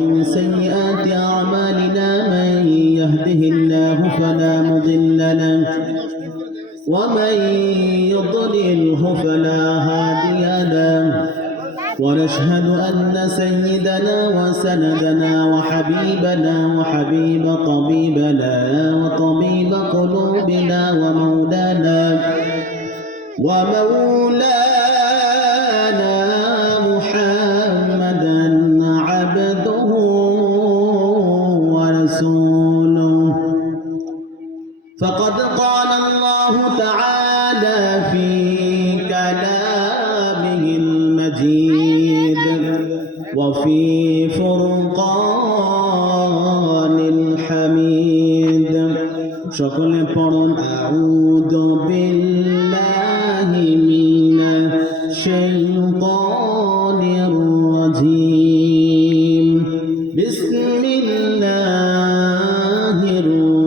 من سيئات أعمالنا من يهده الله فلا مضل له ومن يضلله فلا هادي له ونشهد أن سيدنا وسندنا وحبيبنا وحبيب طبيبنا وطبيب قلوبنا ومولانا محمدا عبده ورسوله فقد قال الله تعالى في كلامه المجيد وفي فرقان الحميد সকলে পড়ুন আউযু বিল্লাহি মিনাশ শাইতানির রাজীম বিসমিল্লাহির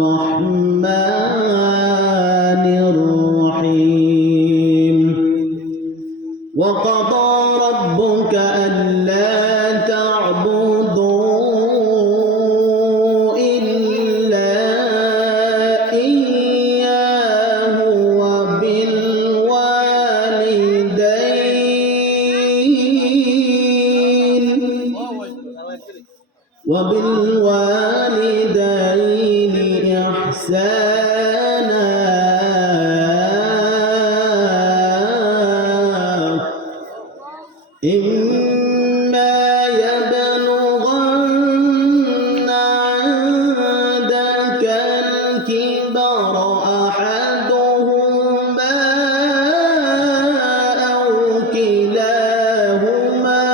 রাহমানির রাহিম ওয়া ক্বাদা রাব্বুকা আল্লা তা'বুদু وبالوالدين إحسانا إما يبلغن عندك الكبر أحدهما أو كلاهما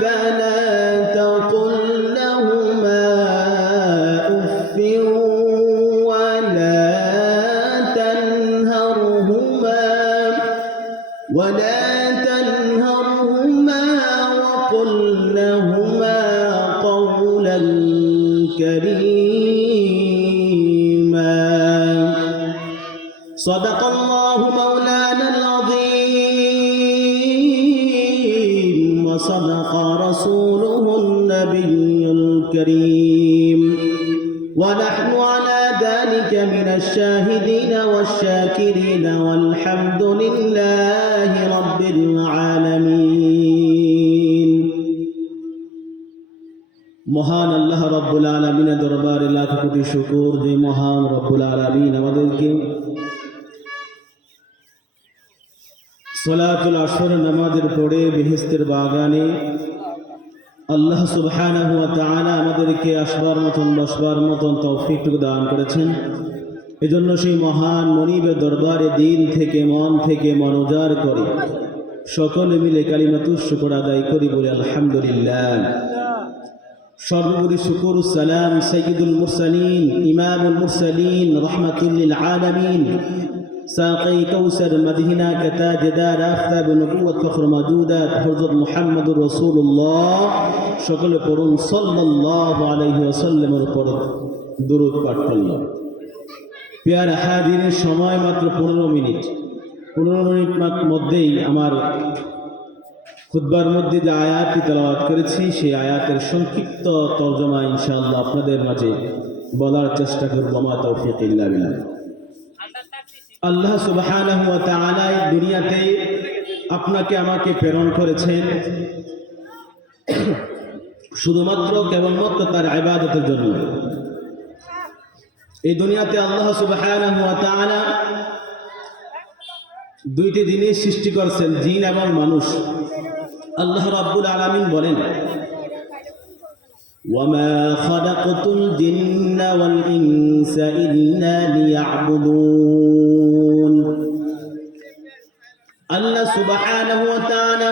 فلا تقل لهما أف ولا تنهرهما وقل لهما قولا كريما صدق الله مولانا العظيم وصدق رسوله النبي الكريم ونحن على ذلك من الشاهدين والشاكرين والحمد لله رب العالمين মহান আল্লাহ রাব্বুল আলামিনের দরবারে লাখ কোটি শুকর যে মহান রব্বুল আলামিন আমাদেরকে সালাতুল আসর নামাজের পরে বেহেশতের বাগানে আল্লাহ সুবহানাহু ওয়া তাআলা আমাদেরকে আসবার মতন বসবার মতন তৌফিক দান করেছেন। এজন্য সেই মহান মনিবের দরবারে দিল থেকে মন থেকে মনোজার করে সকলে মিলে কালিমাতুশ শুকর আদায় করি বলে আলহামদুলিল্লাহ। সর্বোপরি শুকর ও সালাম সাইয়্যিদুল মুরসালিন ইমামুল মুরসালিন রাহমাতুল লিল আলামিন সাকি কাউসার মদিনা তাজদার আফতাব নবুয়ত ফখর মাওজুদাত হযরত মুহাম্মদুর রাসূলুল্লাহ সকলে পড়ুন সাল্লাল্লাহু আলাইহি ওয়াসাল্লামের উপর দরুদ পাঠ করলাম। প্রিয় হাজিরের সময় মাত্র 15 মিনিট মধ্যেই আমার খুতবার মধ্যে যে আয়াতটি তেলাওয়াত করেছি সেই আয়াতের সংক্ষিপ্ত তরজমা ইনশাআল্লাহ আপনাদের মাঝে বলার চেষ্টা করব। মা তৌফিক ইল্লা বিল্লাহ। আল্লাহ সুবহানাহু ওয়া তাআলা দুনিয়াতে আপনাকে আমাকে প্রেরণ করেছেন শুধুমাত্র কেবলমাত্র তার ইবাদতের জন্য। এই দুনিয়াতে আল্লাহ সুবহানাহু ওয়া তাআলা দুইটি জিনিস সৃষ্টি করেছেন, জিন এবং মানুষ। আল্লাহ রাব্বুল আলামিন বলেন, ওয়ামা খালাকতুল জিন্না ওয়াল ইনসা ইল্লা লিয়াবুদুন। আল্লাহ সুবহানাহু ওয়া তাআলা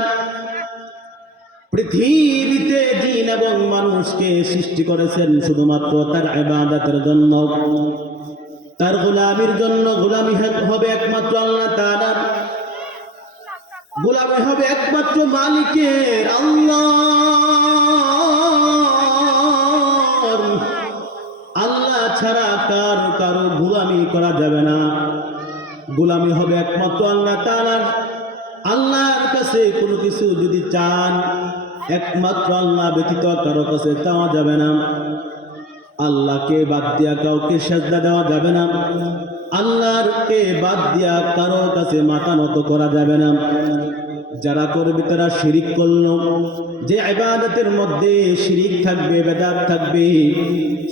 পৃথিবীতে জিন এবং মানুষকে সৃষ্টি করেছেন শুধুমাত্র তার ইবাদতের জন্য, তার গোলামির জন্য। গোলামি হবে একমাত্র আল্লাহ তাআলার, গোলামি হবে একমাত্র মালিকের আল্লাহ। আল্লাহ ছাড়া কারো গোলামি করা যাবে না। গোলামি হবে একমাত্র আল্লাহ তাআলার। আল্লাহর কাছে কোনো কিছু যদি চান, একমাত্র আল্লাহ ব্যতীত কারো কাছে চাওয়া যাবে না। আল্লাহকে বাদ দিয়া কাউকে সেজদা দেওয়া যাবে না। আল্লাহকে বাদ দিয়া কারো কাছে মাথা নত করা যাবে না। যারা করবে তারা শিরিক করলো। যে ইবাদতের মধ্যে শিরিক থাকবে, বেদাত থাকবে,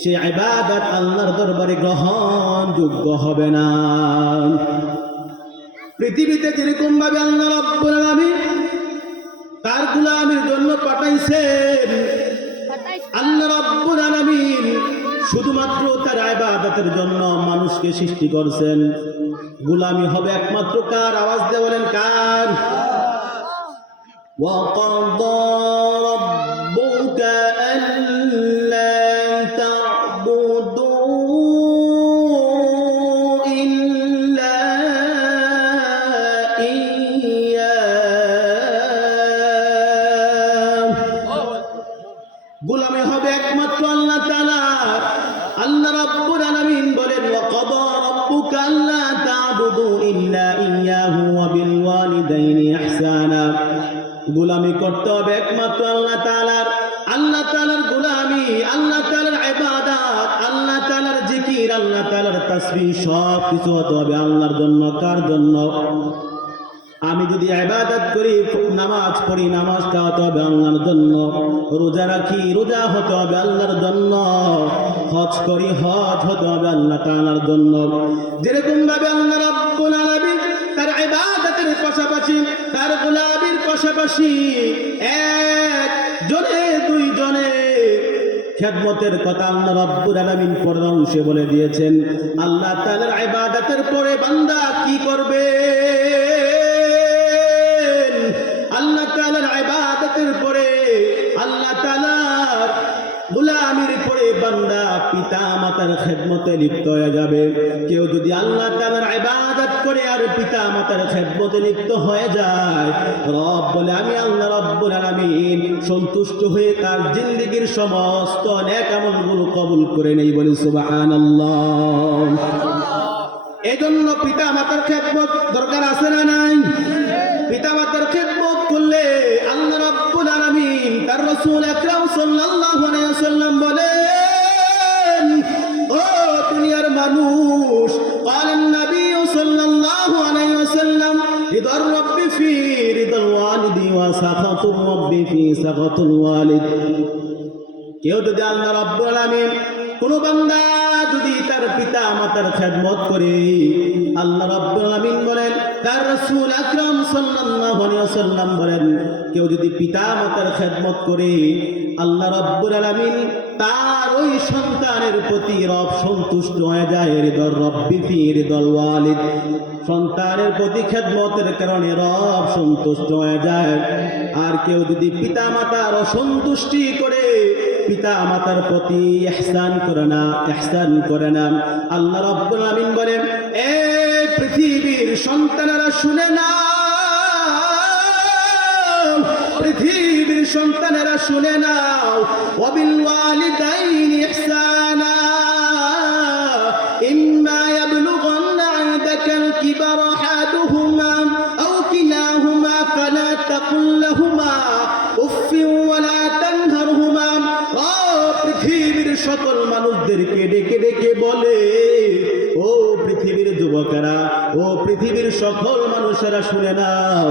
সে ইবাদত আল্লাহর দরবারে গ্রহণযোগ্য হবে না। পৃথিবীতে যেরকম ভাবে আল্লাহ রাব্বুল আলামিন তার গোলামের জন্য পাঠাইছেন, আল্লাহ রাব্বুল আলামিন শুধুমাত্র তার ইবাদতের জন্য মানুষকে সৃষ্টি করছেন। গোলামি হবে একমাত্র কার? আওয়াজ দিয়ে বলেন কার? وَقَضَى رَبُّكَ أَلَّا تَعْبُدُوا إِلَّا إِيَّاهُ। গোলামি হবে একমাত্র আল্লাহ তাআলা। আল্লাহ রাব্বুল আলামিন বলেন وَقَضَى رَبُّكَ أَلَّا تَعْبُدُوا إِلَّا إِيَّاهُ وَبِالْوَالِدَيْنِ إِحْسَانًا। গোলামি করতে হবে একমাত্র আল্লাহ তাআলার। আল্লাহ তাআলার গোলামি, আল্লাহ তাআলার ইবাদত, আল্লাহ তাআলার জিকির, আল্লাহ তাআলার তাসবিহ সব কিছু হতে হবে আল্লাহর জন্য। কার জন্য? আমি যদি ইবাদত করি, নামাজ পড়ি, নামাজটা হতে হবে আল্লাহর জন্য। রোজা রাখি, রোজা হতে হবে আল্লাহর জন্য। হজ করি, হজ হতে হবে আল্লাহ তাআলার জন্য। যেরকম ভাবে আল্লাহ রাব্বুল আলামিন তার ইবাদতের পাশাপাশি, তার গোলামির পাশাপাশি একজনে দুইজনে খেদমতের কথা আল্লাহ রাব্বুল আলামিন পরের অংশে বলে দিয়েছেন। আল্লাহ তাআলার ইবাদতের পরে বান্দা কি করবে? আল্লাহ তাআলার ইবাদতের পরে, আল্লাহ তাআলার গোলামির পরে বান্দা পিতা মাতার খেদমতে লিপ্ত হয়ে যাবে। কেউ যদি আল্লাহ তাআলার ইবাদত করে আর পিতা মাতার খেদমতে লিপ্ত হয়ে যায়, রব বলে আমি আল্লাহ রাব্বুল আলামিন সন্তুষ্ট হয়ে তার জিন্দেগীর সমস্ত নেক আমলগুলো কবুল করে নেই। বলি সুবহানাল্লাহ। এজন্য পিতা মাতার খেদমত দরকার আছে না নাই? পিতা মাতার খেদমত করলে আল্লাহ রাব্বুল আলামিন তার রাসূল আকরাম সাল্লাল্লাহু আলাইহি ওয়াসাল্লাম বলেন, ও দুনিয়ার মানুষ, قال النبي صلى الله عليه وسلم رضا الرب في رضا الوالد وسخط الرب في سخط الوالد। কেউ যদি আল্লাহ রাব্বুল আলামিন, কোন বান্দা যদি তার পিতা মাতার খেদমত করে, আল্লাহ রাব্বুল আলামিন বলেন, তার রাসূল আকরাম সাল্লাল্লাহু আলাইহি ওয়াসাল্লাম বলেন, কেউ যদি পিতা মাতার খেদমত করে, আল্লাহ রাব্বুল আলামিন তার ওই সন্তানের প্রতি রব সন্তুষ্ট হয়ে যায়। রিদর রব্বি ফি রিদল ওয়ালিদ, সন্তানের প্রতি খেদমতের কারণে রব সন্তুষ্ট হয়ে যায়। আর কেউ যদি পিতা মাতার অসন্তুষ্টি করে, পিতা মাতার প্রতি ইহসান করে না, আল্লাহ রাব্বুল আলামিন বলেন, এ পৃথিবীর সন্তানেরা শুনে না, পৃথিবীর সন্তানেরা শুনে নাও, ওয়াবিল ওয়ালিদাইনি ইহসানা ইম্মা ইয়াবলুগান্না ইনদাকাল কিবারা আহাদুহুমা আও কিলাহুমা ফালা তাকুল লাহুমা উফফিন ওয়ালা তানহারহুমা। পৃথিবীর সকল মানুষদেরকে ডেকে ডেকে বলে, ও পৃথিবীর যুবকেরা, ও পৃথিবীর সকল মানুষেরা শুনে নাও,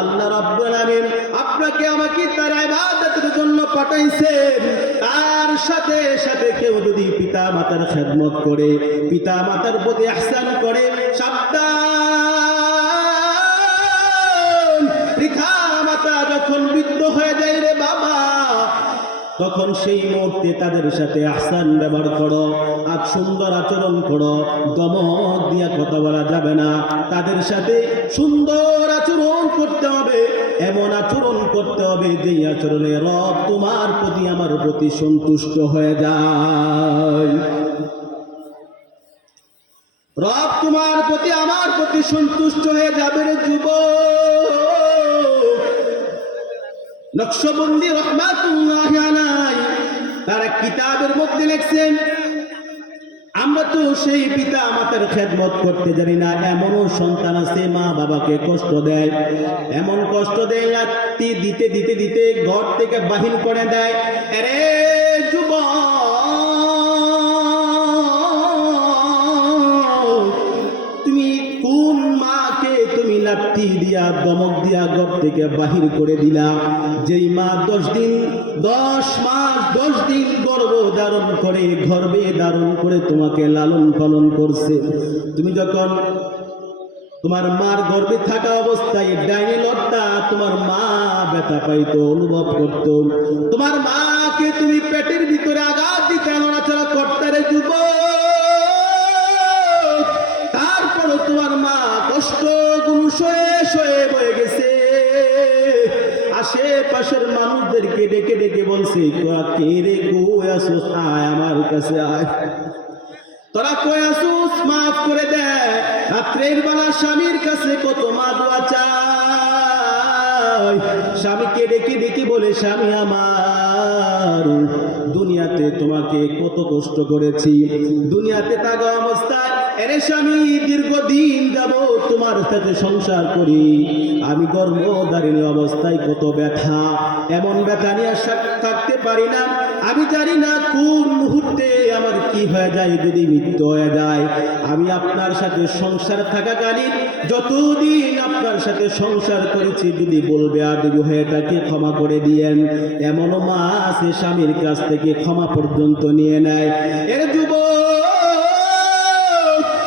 আল্লাহ রাব্বুল আলামিন আপনাকে আমাকে তার ইবাদতের জন্য পাঠাইছেন। তার সাথে সাথে কেউ যদি পিতা মাতার খেদমত করে, পিতা মাতার প্রতি ইহসান করে, সাবধান, পিতা মাতা যখন বৃদ্ধ হয়ে যায় রে বাবা, তখন সেই মুহূর্তে তাদের সাথে ইহসান ব্যবহার করো, আর সুন্দর আচরণ করো। দমক দিয়া কথা বলা যাবে না, তাদের সাথে সুন্দর আচরণ করতে হবে, এমন আচরণ করতে হবে যে আচরণে রব তোমার প্রতি আমার প্রতি সন্তুষ্ট হয়ে যায়। রব তোমার প্রতি আমার প্রতি সন্তুষ্ট হয়ে যাবে রে যুবক। নকশবন্দি রাহমাতুল্লাহি আলাইহি তার কিতাবের মধ্যে লিখছেন, আমরা তো সেই পিতা মাতার খেদমত করতে জানি না। এমনও সন্তান আছে মা বাবাকে কষ্ট দেয়, এমন কষ্ট দেয় লাত্তি দিতে দিতে দিতে ঘর থেকে বাহির করে দেয়। আরে যুবক, তুমি কোন মাকে তুমি লাত্তি দিয়া দমক দিয়া ঘর থেকে বাহির করে দিলা? যেই মা 10 দিন 10 মাস 10 দিন গর্ভ ধারণ করে গর্ভে ধারণ করে তোমাকে লালন পালন করছে। তুমি যখন তোমার মার গর্ভে থাকা অবস্থায় ডাইনি লটটা তোমার মা ব্যথা পাইতো, অনুভব করত। তোমার মাকে তুমি পেটের ভিতরে আঘাত দিতে নড়াচড়া করতে রে যুবক। তারপর তোমার মা কষ্ট গুলো সয়ে সয়ে বয়ে গেছে। আশেপাশের মানুষদেরকে ডেকে ডেকে বলছে, কে রে কই আসোস, আয় আমার কাছে আয়। তোরা কই আসোস, মাফ করে দে। রাত্রের বেলা স্বামীর কাছে কত মা দোয়া চায়। স্বামীকে ডেকে ডেকে বলে, স্বামী আমার, দুনিয়াতে তোমাকে কত কষ্ট করেছি, দুনিয়াতে থাকা অবস্থায় এরে স্বামী দীর্ঘদিন যাব তোমার সাথে সংসার করি, আমি গর্ভধারিণী অবস্থায় কত ব্যথা, এমন ব্যথা নিয়ে থাকতে পারি না। আমি জানি না কোন মুহূর্তে আমার কি হয়ে যায়, যদি মৃত্যু হয়ে যায়। আমি আপনার সাথে সংসার থাকাকালীন যতদিন আপনার সাথে সংসার করেছি, যদি বলবে আর যদি হয়ে থাকে ক্ষমা করে দিয়েন। এমনও মা আছে স্বামীর কাছ থেকে ক্ষমা পর্যন্ত নিয়ে নেয়। এর যুবক,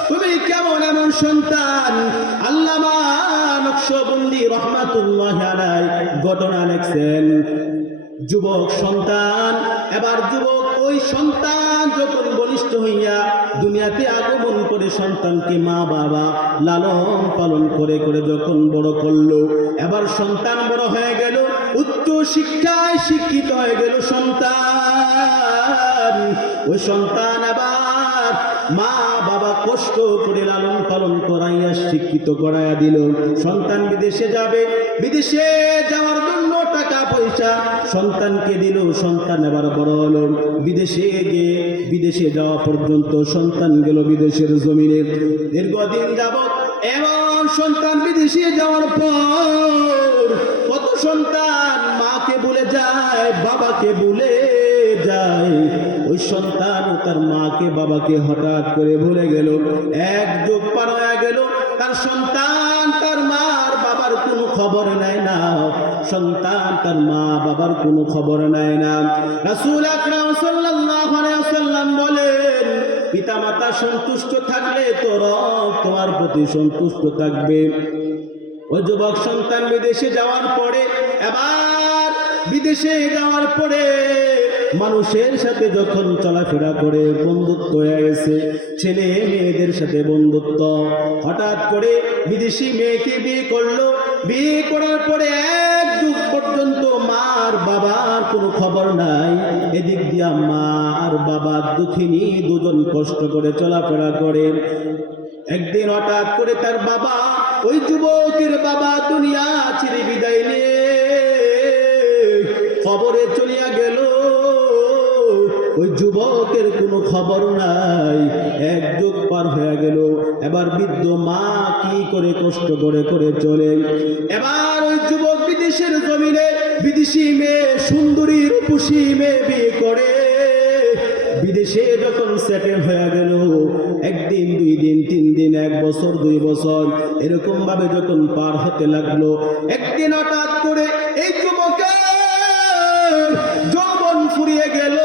তুমি কেমন এমন সন্তান? আল্লামা নকশবন্দি রহমাতুল্লাহ আলাইহি ঘটনা লিখছেন। যুবক সন্তান, এবার যুবক ওই সন্তান যখন বলিষ্ঠ হইয়া দুনিয়াতে আগমন করে, সন্তানকে মা বাবা লালন পালন করে করে যখন বড় করলো, এবার সন্তান বড় হয়ে গেল, উচ্চ শিক্ষায় শিক্ষিত হয়ে গেল সন্তান। ওই সন্তান আবার মা বাবা কষ্ট করে লালন পালন করাইয়া শিক্ষিত করাইয়া দিল। সন্তান বিদেশে যাবে, বিদেশে যাওয়ার জন্য টাকা পয়সা সন্তানকে দিল। সন্তান এবার বড় হলো, বিদেশে গিয়ে বিদেশে যাওয়া পর্যন্ত সন্তান গেল বিদেশের জমিনে দীর্ঘদিন যাবত। এমন সন্তান বিদেশে যাওয়ার পর কত সন্তান মাকে ভুলে যায়, বাবাকে ভুলে যায়। ওই সন্তান তার মাকে বাবাকে হঠাৎ করে ভুলে গেল। এক যুগ পার হয়ে গেল, তার সন্তান তার মার বাবার কোনো খবর নেয় না। সন্তান তার মা বাবার কোনো খবর নেয় না। রাসূল আকরাম সাল্লাল্লাহু আলাইহি ওয়াসাল্লাম বলেন, পিতামাতা সন্তুষ্ট থাকলে তো রব তোমার প্রতি সন্তুষ্ট থাকবে। ওই যুবক সন্তান বিদেশে যাওয়ার পরে, এবার বিদেশে যাওয়ার পরে মানুষের সাথে যখন চলাফেরা করে বন্ধুত্ব হয়ে গেছে, ছেলে মেয়েদের সাথে বন্ধুত্ব। হঠাৎ করে বিদেশি মেয়েকে বিয়ে করলো। বিয়ে করার পরে এক যুগ পর্যন্ত মার বাবার কোনো খবর নাই। এদিক দিয়া মা আর বাবা দুঃখিনী দুজন কষ্ট করে চলাফেরা করে। একদিন হঠাৎ করে তার বাবা, ওই যুবকের বাবা দুনিয়া ছেড়ে বিদায় নিয়ে খবরে চলিয়া গেল। ওই যুবকের কোনো খবর নাই। এক যুগ পার হয়ে গেল। এবার বৃদ্ধ মা কি করে কষ্ট করে করে চলে। এবার ওই যুবক বিদেশের জমিনে বিদেশি মেয়ে, সুন্দরী রূপসী মেয়ে বিয়ে করে। বিদেশে যখন সেটেল হয়ে গেল, একদিন, 2 দিন, 3 দিন, 1 বছর, 2 বছর এরকম ভাবে যখন পার হতে লাগলো, একদিন হঠাৎ করে এই যুবকের যৌবন ফুরিয়ে গেল।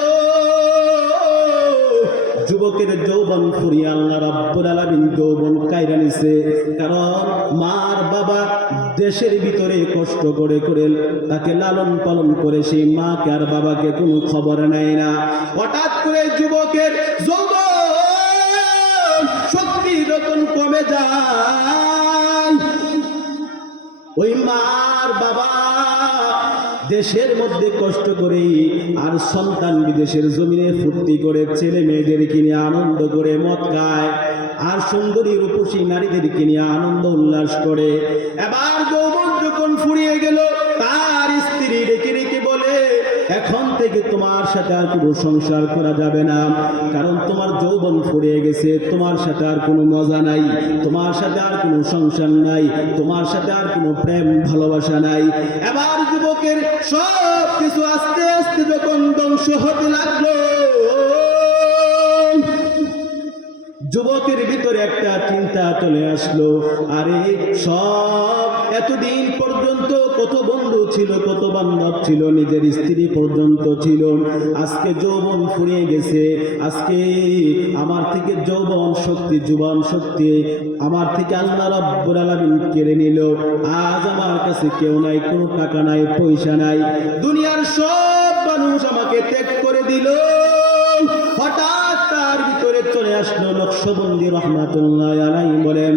যুবকের যৌবন ফুরিয়ে আল্লাহ রাব্বুল আলামিন যৌবন কাইরা নিছে। কারণ মার বাবা দেশের ভিতরে কষ্ট করে করে তাকে লালন পালন করে, সেই মাকে আর বাবাকে কোনো খবর নেয় না। হঠাৎ করে যুবকের যৌবন শক্তি যখন কমে যায়, ওই মার বাবা দেশের মধ্যে কষ্ট করে আর সন্তান বিদেশের জমিনে ফুর্তি করে ছেলে মেয়েদেরকে নিয়ে আনন্দ করে মদ খায়, আর সুন্দরী রূপসী নারীদেরকে নিয়ে আনন্দ উল্লাস করে। এবার যৌবন যখন ফুরিয়ে গেল, তার স্ত্রী রেখে রেখে বলে, এখন থেকে থেকে তোমার সাথে আর কোনো সংসার করা যাবে না, কারণ তোমার যৌবন ফুরিয়ে গেছে, তোমার সাথে আর কোনো মজা নাই, তোমার সাথে আর কোনো সংসার নাই, তোমার সাথে আর কোনো প্রেম ভালোবাসা নাই। এবার যুবকের সব কিছু আস্তে আস্তে যখন ধ্বংস হতে লাগলো, যুবকের ভিতরে একটা চিন্তা চলে আসলো, আরে সব এতদিন পর্যন্ত কত বন্ধু ছিল, কত বান্ধব ছিল, নিজের স্ত্রী পর্যন্ত ছিল, আজকে যৌবন ফুরিয়ে গেছে, আজকে আমার থেকে যৌবন শক্তি, যুবন শক্তি আমার থেকে আল্লাহ রাব্বুল আলামিন কেড়ে নিল। আজ আমার কাছে কেউ নাই, কোনো টাকা নাই, পয়সা নাই, দুনিয়ার সব মানুষ আমাকে ত্যাগ করে দিল। হঠাৎ তার ভিতরে চলে আসলো নকশবন্দি রহমাতুল্লাহ আলাইহি বলেন,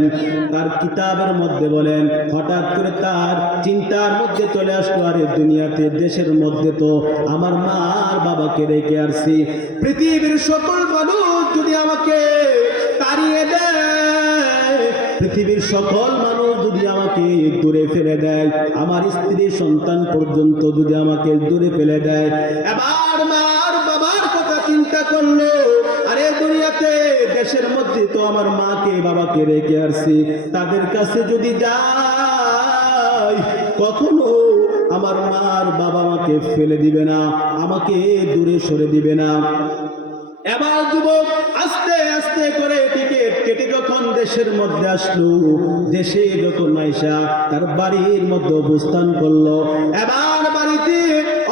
তার কিতাবের মধ্যে বলেন, হঠাৎ করে তার চিন্তার মধ্যে চলে আসলো, আরে দুনিয়াতে দেশের মধ্যে তো আমার মা আর বাবাকে রেখে আসছি, পৃথিবীর সকল মানুষ যদি আমাকে তাড়িয়ে দেয়, পৃথিবীর সকল মানুষ যদি আমাকে দূরে ফেলে দেয়, আমার স্ত্রী সন্তান পর্যন্ত যদি আমাকে দূরে ফেলে দেয়, এবার মা আর বাবার কথা চিন্তা করলো, আরে দুনিয়াতে দেশের মধ্যে তো আমার মাকে বাবাকে রেখে আসছি, তাদের কাছে যদি যাই কখনো আমার মা আর বাবা আমাকে ফেলে দিবে না, আমাকে দূরে সরে দিবে না। এবার যুবক আস্তে আস্তে করে টিকিট কেটে যখন দেশের মধ্যে আসলো, দেশে যখন আইসা তার বাড়ির মধ্যে অবস্থান করলো, এবার বাড়িতে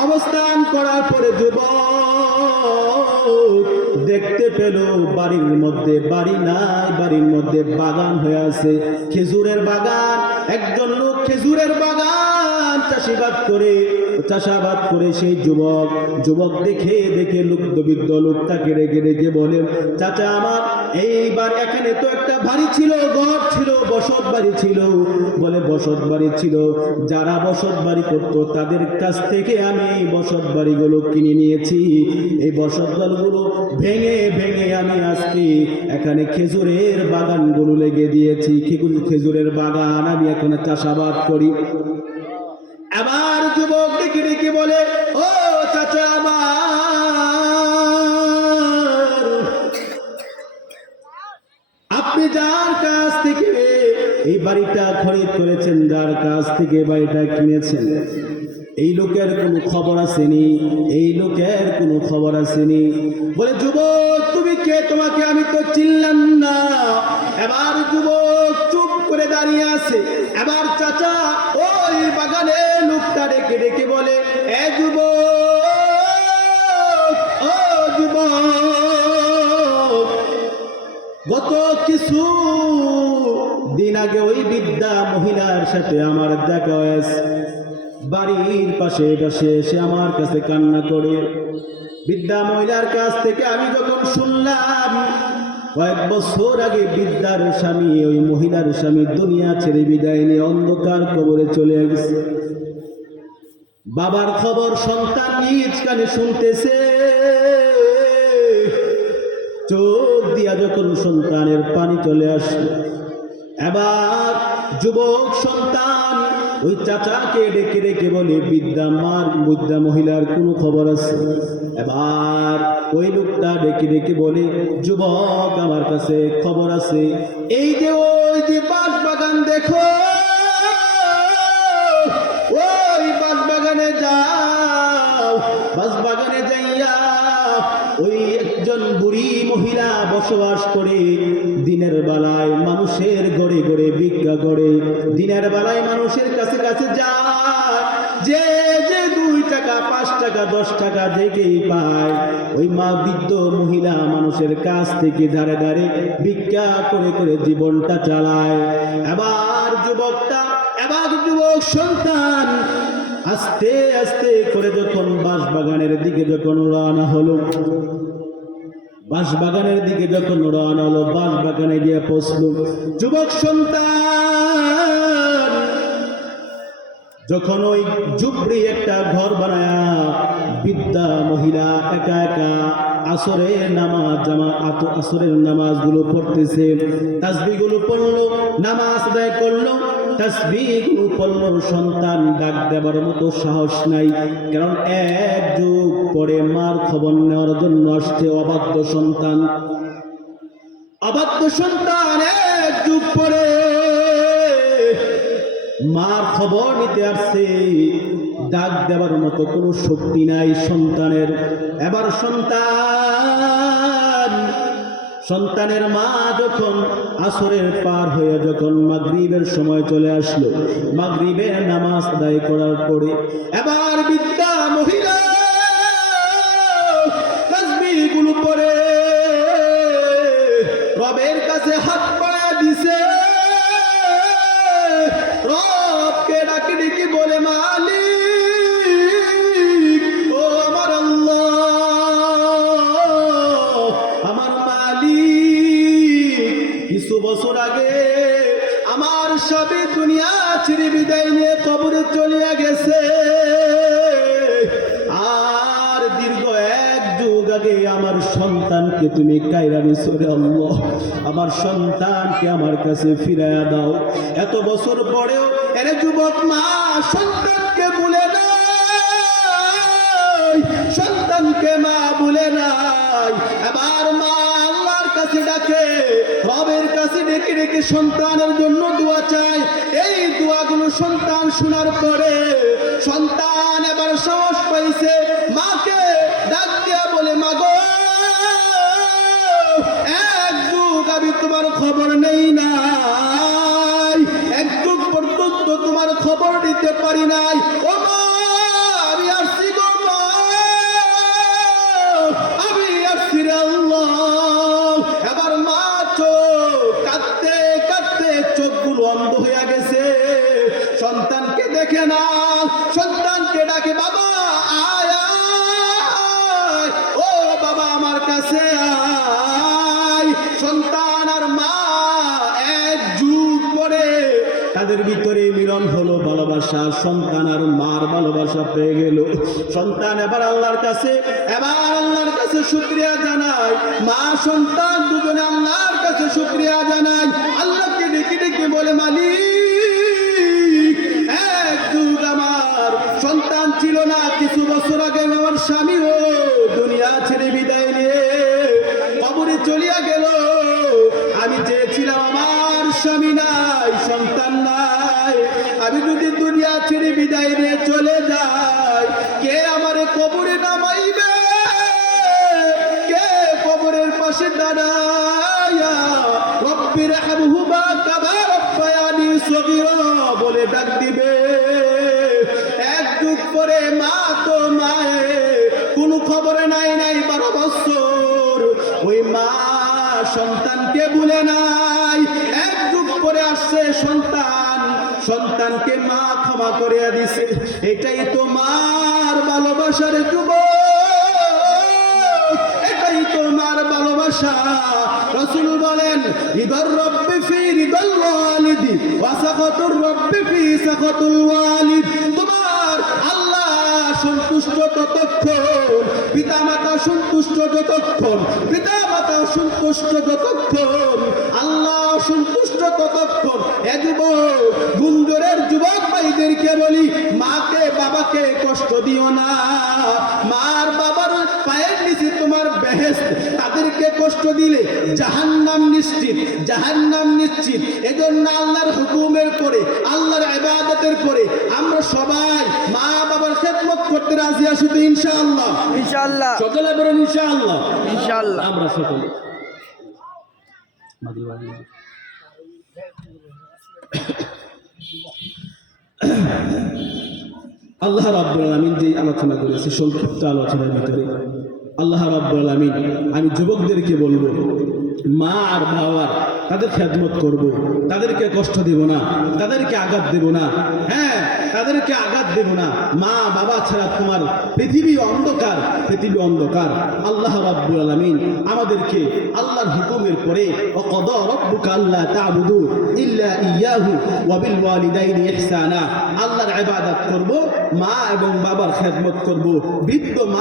অবস্থান করার পরে যুবক দেখতে পেল বাড়ির মধ্যে বাড়ি নাই, বাড়ির মধ্যে বাগান হয়ে আছে, খেজুরের বাগান। একজন লোক খেজুরের বাগান চাষাবাদ করে সেই যুবক দেখে দেখে লুব্ধবিদ্ধ লোকটাকে রেগে রেগে বলে, চাচা আমার এইবার এখানে তো একটা বাড়ি ছিল, ঘর ছিল, বসত বাড়ি ছিল, বলে বসত বাড়ি ছিল, যারা বসত বাড়ি করতো তাদের কাছ থেকে আমি বসত বাড়িগুলো কিনে নিয়েছি, এই বসত বাড়িগুলো ভেঙে ভেঙে আমি আজকে এখানে খেজুরের বাগানগুলো লেগে দিয়েছি, খেজুরের বাগান আমি এখানে চাষাবাদ করি। আবার যুবক ডেকে ডেকে বলে, ও চাচা আমার, আপনি যার কাছ থেকে এই বাড়িটা খরিদ করেছেন, যার কাছ থেকে বাড়িটা কিনেছেন, এই লোকের কোনো খবর আসেনি, এই লোকের কোনো খবর আসেনি। বলে, যুবক তুমি কে, তোমাকে আমি তো চিনলাম না। এবার যুবক চুপ করে দাঁড়িয়ে আছে। এবার চাচা ওই বাগানে লোকটা ডেকে ডেকে বলে, এ যুবক, ও যুবক, গত কিছু দিন আগে ওই বৃদ্ধা মহিলার সাথে আমার দেখা হয়েছে, বাড়ির পাশে বসে এসে আমার কাছে কান্না করে। বৃদ্ধা মহিলার কাছ থেকে আমি যখন শুনলাম কয়েক বছর আগে বৃদ্ধার স্বামী, ওই মহিলার স্বামী দুনিয়া ছেড়ে বিদায় নিয়ে অন্ধকার কবরে চলে গেছে, বাবার খবর সন্তান নিজ কানে শুনতেছে, চোখ দিয়া যখন সন্তানের পানি চলে আসে, এবার যুবক সন্তান ওই চাচাকে ডেকে ডেকে বলে, বৃদ্ধা মহিলার কোনো খবর আছে? এবার ওই লোকটা ডেকে ডেকে বলে, যুবক আমার কাছে খবর আছে, এই যে ওই যে বাঁশ বাগান দেখো, ওই বাঁশ বাগানে যাও, বাঁশ বাগানে যাইয়া ওই একজন বুড়ি মহিলা বসবাস করে, দিনের বেলায় মানুষের ঘরে ঘরে ভিক্ষা করে, দিনের বেলায় মানুষের কাছে কাছে যায়, যে যে 2 টাকা 5 টাকা 10 টাকা দেখেই পায়, ওই মা বৃদ্ধ মহিলা মানুষের কাছ থেকে ধারে ধারে ভিক্ষা করে করে জীবনটা চালায়। এবার যুবক সন্তান আস্তে আস্তে করে যখন বাঁশবাগানের দিকে যখন রওনা হলো, বাঁশবাগানের দিকে যখন রওনা হলো, বাঁশবাগানে গিয়ে পৌঁছলো, যুবক সন্তান যখন ওই ঝুপড়ি একটা ঘর বানায়া বৃদ্ধা মহিলা একা একা আসরের নামাজগুলো পড়তেছে, তাসবিহগুলো পড়লো, নামাজ আদায় করলো, তাসবিহগুলো পড়লো, সন্তান ডাক দেবার মতো সাহস নাই, কারণ এক যুগ পরে মার খবর নেওয়ার জন্য আসছে অবাধ্য সন্তান। অবাধ্য সন্তান এক যুগ পরে মার খবর নিতে আসছে, ডাক দেবার মতো কোনো শক্তি নাই সন্তানের। এবার সন্তানের মা যখন আসরের পার হয়ে যখন মাগরিবের সময় চলে আসলো, মাগরিবের নামাজ আদায় করার পরে এবার বৃদ্ধা মহিলা তাসবিহগুলো পড়ে রবের কাছে হাত পাড়া দিছে, রবকে ডাকি ডাকি বলে, মালিক ও আমার আল্লাহ, আমার মালিক, কিছু বছর আগে আমার স্বামী দুনিয়া ছেড়ে বিদায় নিয়ে কবরে চলিয়া গেছে, আর দীর্ঘ এক যুগ আগে আমার সন্তানকে তুমি কাইরা নিছো রে আল্লাহ, আমার সন্তানকে আমার কাছে ফিরাইয়া দাও। এত বছর পরেও এর যুবক মা সন্তানকে ভুলে নাই, সন্তানকে মা ভুলে নাই। এবার মা আল্লাহর কাছে ডাকে, রবের কাছে ডেকে ডেকে সন্তানের জন্য দোয়া চায়। এই দোয়াগুলো সন্তান শোনার পরে সন্তান এবার সাহস পাইছে, মাকে ডাক দিয়া বলে, মা গো, এক যুগ আমি তোমার খবর নেই নাই, এক যুগ পর্যন্ত তোমার খবর নিতে পারি নাই, ও মা আমি আসছি গো মা, আমি আসছি রে আল্লাহ। এবার মা কাঁদতে কাঁদতে চোখগুলো অন্ধ হয়ে গেছে, সন্তানকে দেখে না, সন্তানকে ডাকে, বাবা আয় আয়, ও বাবা আমার কাছে আয়। সন্তান আর মা এক যুগ পরে তাদের ভিতরে মিলন হলো, ভালোবাসা, সন্তান আর মার ভালোবাসা পেয়ে গেল। সন্তান এবার আল্লাহর কাছে শুকরিয়া জানায়, মা সন্তান দুজনে আল্লাহর কাছে শুকরিয়া জানায়, আল্লাহকে ডেকে ডেকে বলে, মালিক এক যুগ আমার সন্তান ছিল না, কিছু বছর আগে আমার স্বামীও দুনিয়া ছেড়ে বিদায় নিয়ে কবরে চলিয়া গেল, আমি চেয়েছিলাম আমার স্বামী নাই, সন্তান নাই, আমি যদি দুনিয়া ছেড়ে বিদায় নিয়ে চলে যাই, কে আমারে কবরে নামাইবে, কে কবরের পাশে দাঁড়ায়া রব্বির হামহুমা কামা রব্বায়ানি সগীরা বলে ডাক দিবে। এক যুগ পরে মা তো মায়ে কোনো খবরে নাই 12 বছর, ওই মা সন্তানকে ভুলে নাই। এক যুগ পরে আসছে সন্তানকে মা ক্ষমা করে দিছে। এটাই তো মার ভালোবাসার যুবক, এটাই তো মার ভালোবাসা। রাসূল বলেন, রিদার রব্বি ফি রিদাল ওয়ালিদি ওয়া সাখাতুর রব্বি ফি সাখাতুল ওয়ালিদ। তোমার আল্লাহ সন্তুষ্ট ততক্ষণ, পিতামাতা সন্তুষ্ট যতক্ষণ, পিতামাতা সন্তুষ্ট যতক্ষণ, আল্লাহ সন্তুষ্ট ততক্ষণ। এ যুবক, গুঞ্জরের যুবক ভাইদেরকে বলি, মাকে বাবাকে কষ্ট দিও না। মার বাবার পায়ের নিচে তোমার বেহেশত, তাদেরকে কষ্ট দিলে জাহান্নাম নিশ্চিত, জাহান্নাম নিশ্চিত। এজন্য আল্লাহর হুকুমের পরে, আল্লাহর ইবাদতের পরে আমরা সবাই মা বাবার খেদমত করতে রাজি আছি তো ইনশাআল্লাহ? ইনশাআল্লাহ। সকলে বলেন ইনশাআল্লাহ। ইনশাআল্লাহ আমরা সকলে আল্লাহ রাব্বুল আলামিন যে আলোচনা করেছে, সংক্ষিপ্ত আলোচনার ভিতরে আল্লাহ রাব্বুল আলামিন, আমি যুবকদেরকে বলবো, মা আর বাবার তাদের খেদমত করব, তাদেরকে কষ্ট দেব না, তাদেরকে আঘাত দেব না। হ্যাঁ, তাদেরকে আঘাত দেব না। মা বাবা ছাড়া তোমার পৃথিবী অন্ধকার, পৃথিবী অন্ধকার। আল্লাহ রাব্বুল আলামিন আমাদেরকে আল্লাহর হুকুমের পরে ওয়াকাদা রাব্বুকা আল্লা তা'বুদু ইল্লা ইয়াহু ওয়া বিল ওয়ালিদাইনি ইহসানা, আল্লাহর ইবাদত করব, মা এবং বাবার খেদমত করব। বৃদ্ধ মা